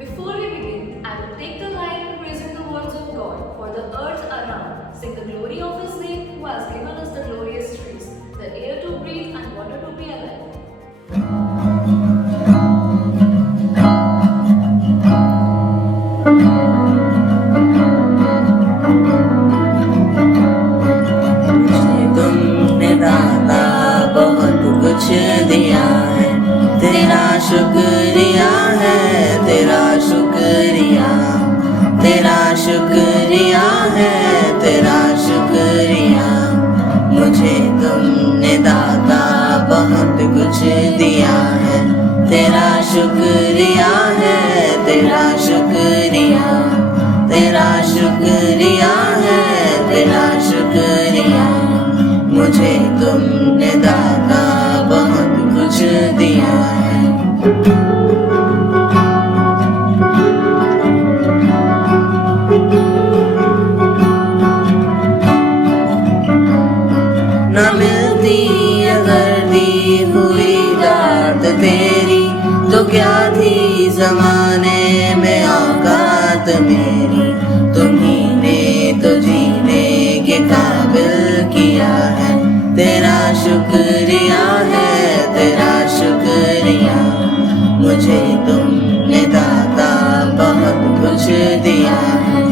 Before we begin, I will take the line praising the words of God for the earth around. Sing the glory of His name who has given us the glorious trees, the air to breathe and water to be alive. मुझे तुमने दाता बहुत कुछ दिया है, तेरा शुक्रिया है, तेरा शुक्रिया, तेरा शुक्रिया है, तेरा शुक्रिया। मुझे तुमने दाता बहुत कुछ दिया है, तेरा शुक्रिया है, तेरा शुक्रिया, तेरा शुक्रिया है, तेरा शुक्रिया। मुझे तुमने दाता बहुत कुछ दिया है। न मिलती अगर दी हुई दात तेरी, तो क्या थी जमाने में औकात मेरी। तुम्ही ने तो जीने के काबिल किया है, तेरा शुक्रिया है, तेरा शुक्रिया। मुझे तुमने दाता बहुत कुछ दिया है।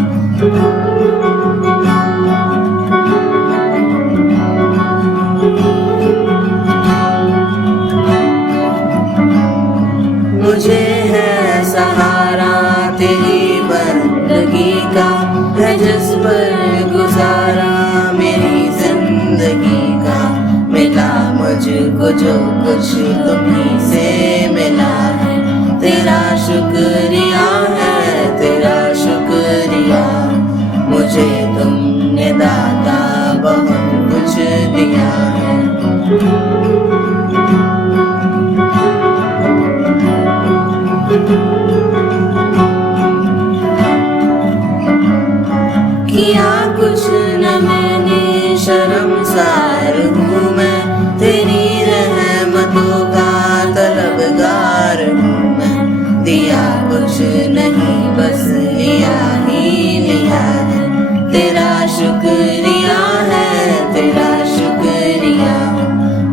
मुझे है सहारा तेरी बंदगी का, है जिस पर गुजारा मेरी जिंदगी का। मिला मुझको जो कुछ तुम्ही से मिला है, तेरा शुक्रिया है, तेरा शुक्रिया। मुझे तुमने दाता बहुत कुछ दिया है। किया कुछ न मैंने, शर्मसार हूँ मैं, तेरी रहमतों का तलबगार हूँ मैं। दिया कुछ नहीं बस लिया ही लिया है, तेरा शुक्रिया है, तेरा शुक्रिया।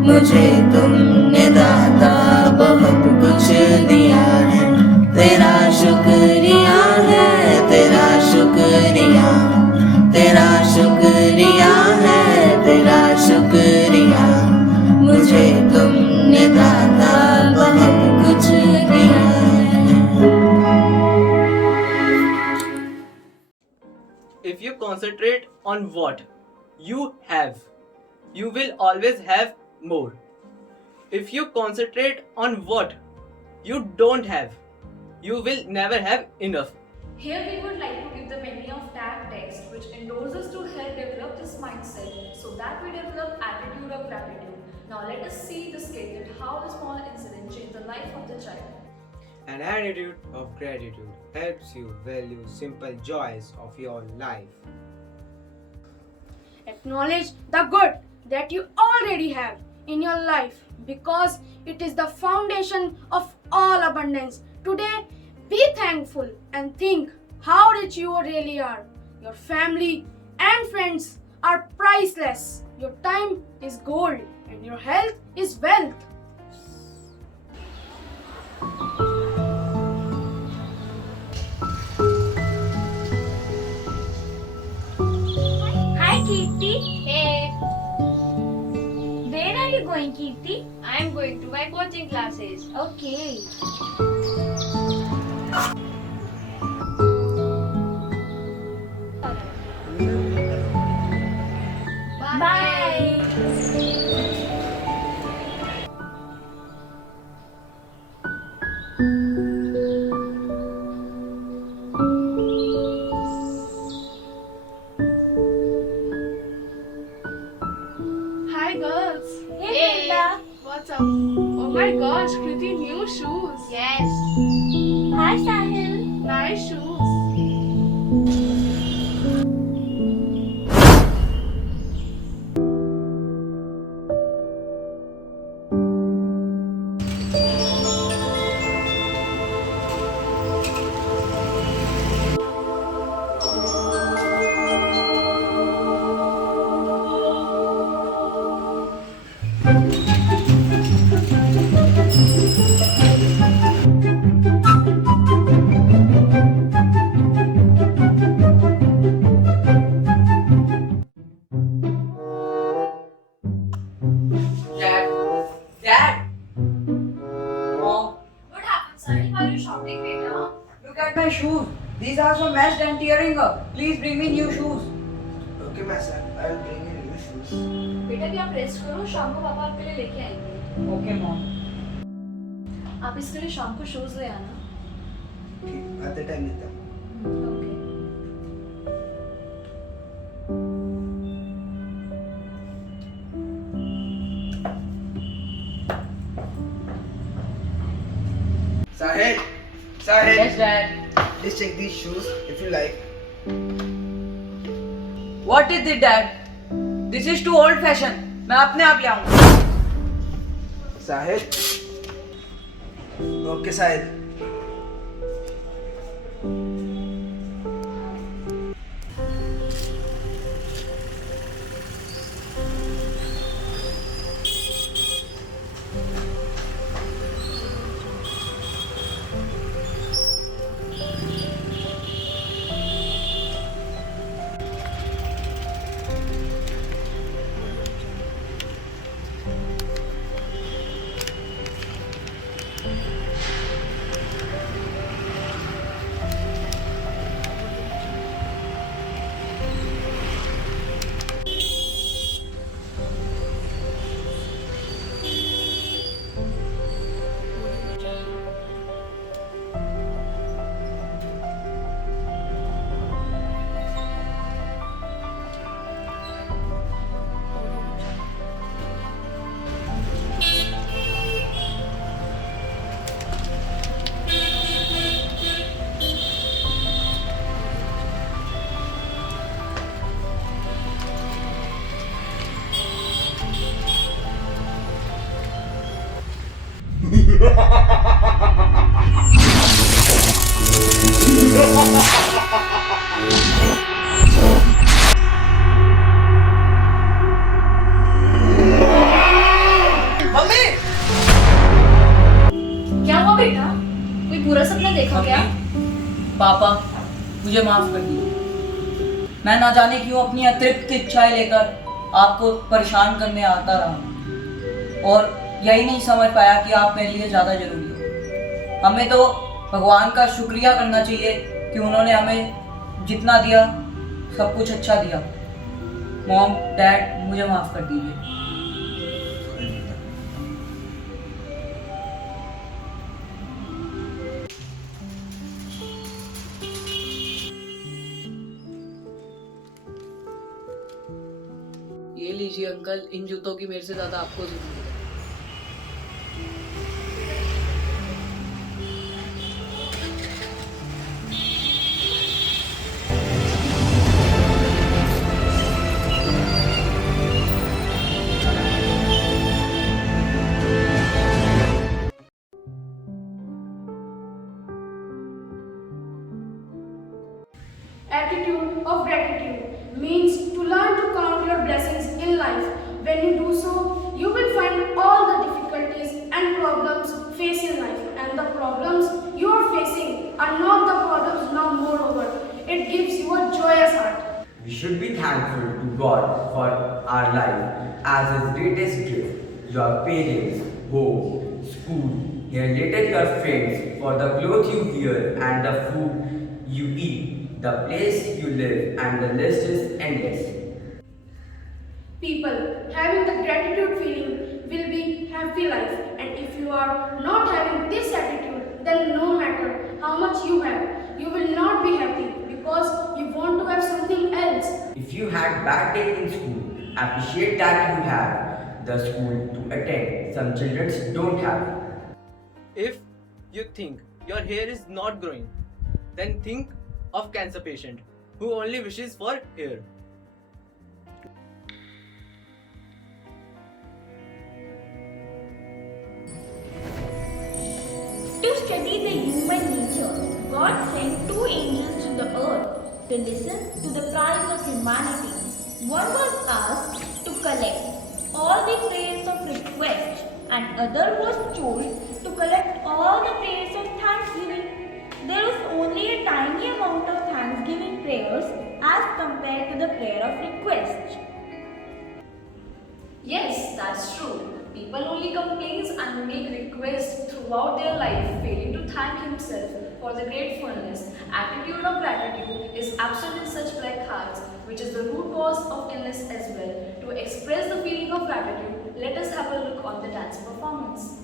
मुझे तुमने दाता बहुत कुछ दिया है, तेरा शुक्रिया है, तेरा शुक्रिया, तेरा शुक्रिया है, तेरा शुक्रिया। मुझे तुमने दाता बहुत कुछ दिया है। If you concentrate on what you have, you will always have more. If you concentrate on what you don't have, you will never have enough. Here we would like to give the meaning of tag text which endorses to help develop this mindset so that we develop attitude of gratitude. Now let us see the skit that how the small incident changed the life of the child. An attitude of gratitude helps you value simple joys of your life. Acknowledge the good that you already have in your life because it is the foundation of all abundance. Today, be thankful and think how rich you really are. Your family and friends are priceless. Your time is gold and your health is wealth. Hi Kirti. Hey. Where are you going, Kirti? I am going to my coaching classes. Okay. Bye. Hi girls. Hey, Hey. Brenda. What's up? Oh my gosh, pretty new shoes. Yes. Hi, Sahil. Nice shoes. Look at my shoes. These are so messed and tearing up. Please bring me new shoes. Okay, my son, I'll bring you new shoes. बेटा भी आप rest करो, शाम को पापा आपके लिए लेके आएंगे। Okay, mom. आप इसके लिए शाम को शूज ले आना। ठीक, आते टाइम लेता हूँ। Okay. Sahil, Sahil, Yes, Dad. please check these shoes if you like. What is it, Dad? This is too old-fashioned. मैं अपने आप ले आऊंगा। Sahil. Okay, Sahil. क्या हुआ बेटा? कोई बुरा सपना देखा क्या? पापा, मुझे माफ कर दीजिए। मैं ना जाने क्यों अपनी अतिरिक्त इच्छाएं लेकर आपको परेशान करने आता रहा और यही नहीं समझ पाया कि आप मेरे लिए ज़्यादा जरूरी हो। हमें तो भगवान का शुक्रिया करना चाहिए कि उन्होंने हमें जितना दिया सब कुछ अच्छा दिया। मॉम, डैड, मुझे माफ कर दीजिए। ये लीजिए अंकल, इन जूतों की मेरे से ज्यादा आपको जरूरत है। Attitude of gratitude means to learn to count your blessings in life. When you do so, you will find all the difficulties and problems faced in life. And the problems you are facing are not the problems now. Moreover, it gives you a joyous heart. We should be thankful to God for our life as His greatest gift. Your parents, home, school, your related your friends, for the clothes you wear and the food you eat, the place you live, and the list is endless. People having the gratitude feeling will be happy life. And if you are not having this attitude, then no matter how much you have, you will not be happy because you want to have something else. If you had bad day in school, appreciate that you have the school to attend. Some children don't have. If you think your hair is not growing, then think of cancer patient who only wishes for hair. To study the human nature, God sent two angels to the earth to listen to the cries of humanity. One was asked to collect all the prayers of request, and other was told to collect all the prayers of thanksgiving. There was only a tiny amount of thanksgiving prayers as compared to the prayer of request. Yes, that's true. People only complains and make requests throughout their life, failing to thank himself for the gratefulness. Attitude of gratitude is absent in such black hearts, which is the root cause of illness as well. To express the feeling of gratitude, let us have a look on the dance performance.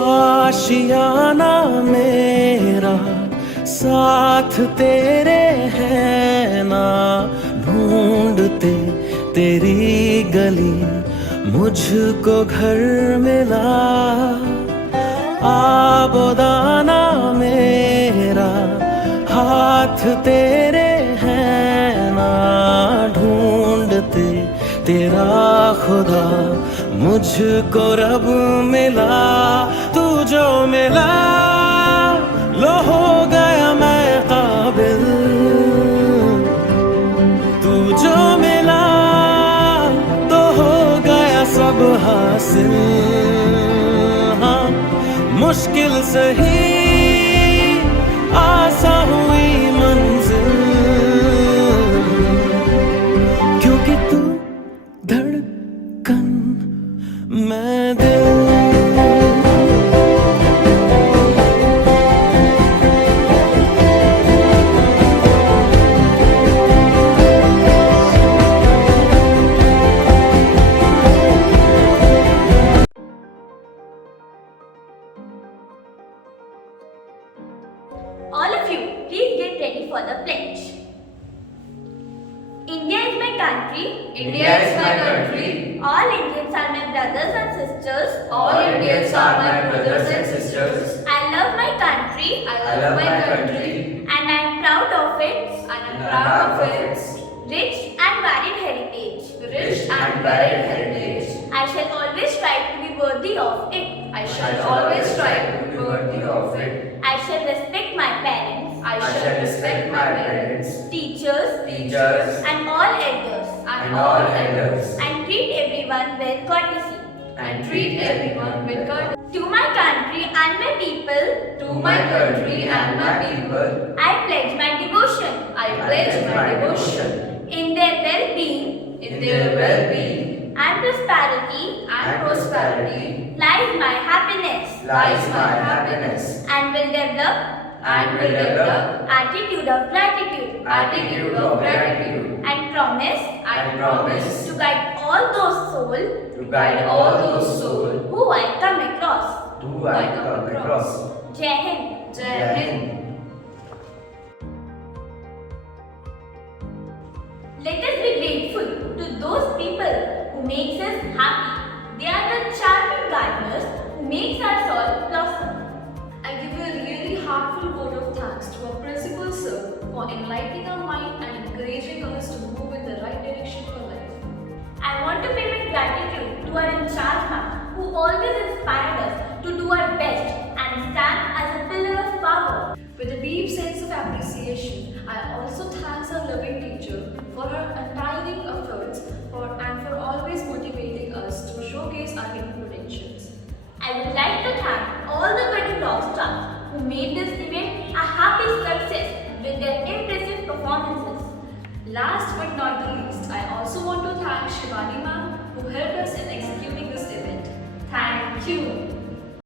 आशियाना मेरा साथ तेरे है ना, ढूंढते तेरी गली मुझको घर मिला। आबोदाना मेरा हाथ तेरे है ना, ढूंढते तेरा खुदा मुझको रब मिला। तू जो मिला लो हो गया मैं काबिल, तू जो मिला तो हो गया सब हासिल। हाँ मुश्किल सही आसा हुई मंजिल, क्योंकि तू धड़कन मैं दिल। All of you, please get ready for the pledge. India is my country. India is my country. All Indians are my brothers and sisters. All Indians are my brothers and sisters. I love my country. I love my country. And I am proud of it. And I'm proud of its Rich and varied heritage. rich and varied heritage. I shall always strive to be worthy of it. I shall always strive to be worthy of it. I shall respect my parents, I shall respect my parents, teachers, and all elders, and treat everyone with courtesy. and treat everyone with courtesy. To my country and my people, To my country and my people, I pledge my devotion. I pledge my devotion. In their well-being In their well-being and prosperity lies my happiness, lies my happiness, and will develop attitude of gratitude, and promise to guide all those souls who I come across. Jai Hind. Jai Hind. Let us be grateful to those people who makes us happy. They are the charming gardeners who makes our soul blossom. I give a really heartfelt vote of thanks to our principal sir for enlightening our mind and encouraging us to move in the right direction for life. I want to pay my gratitude to our in charge ma'am, who always inspired us to do our best and stand as a pillar of power. With a deep sense of appreciation, I also thank our loving teacher for her untiring efforts and for always motivating us to showcase our hidden potentials. I would like to thank all the budding rock stars who made this event a happy success with their impressive performances. Last but not the least, I also want to thank Shivani ma'am who helped us in executing this event. Thank you.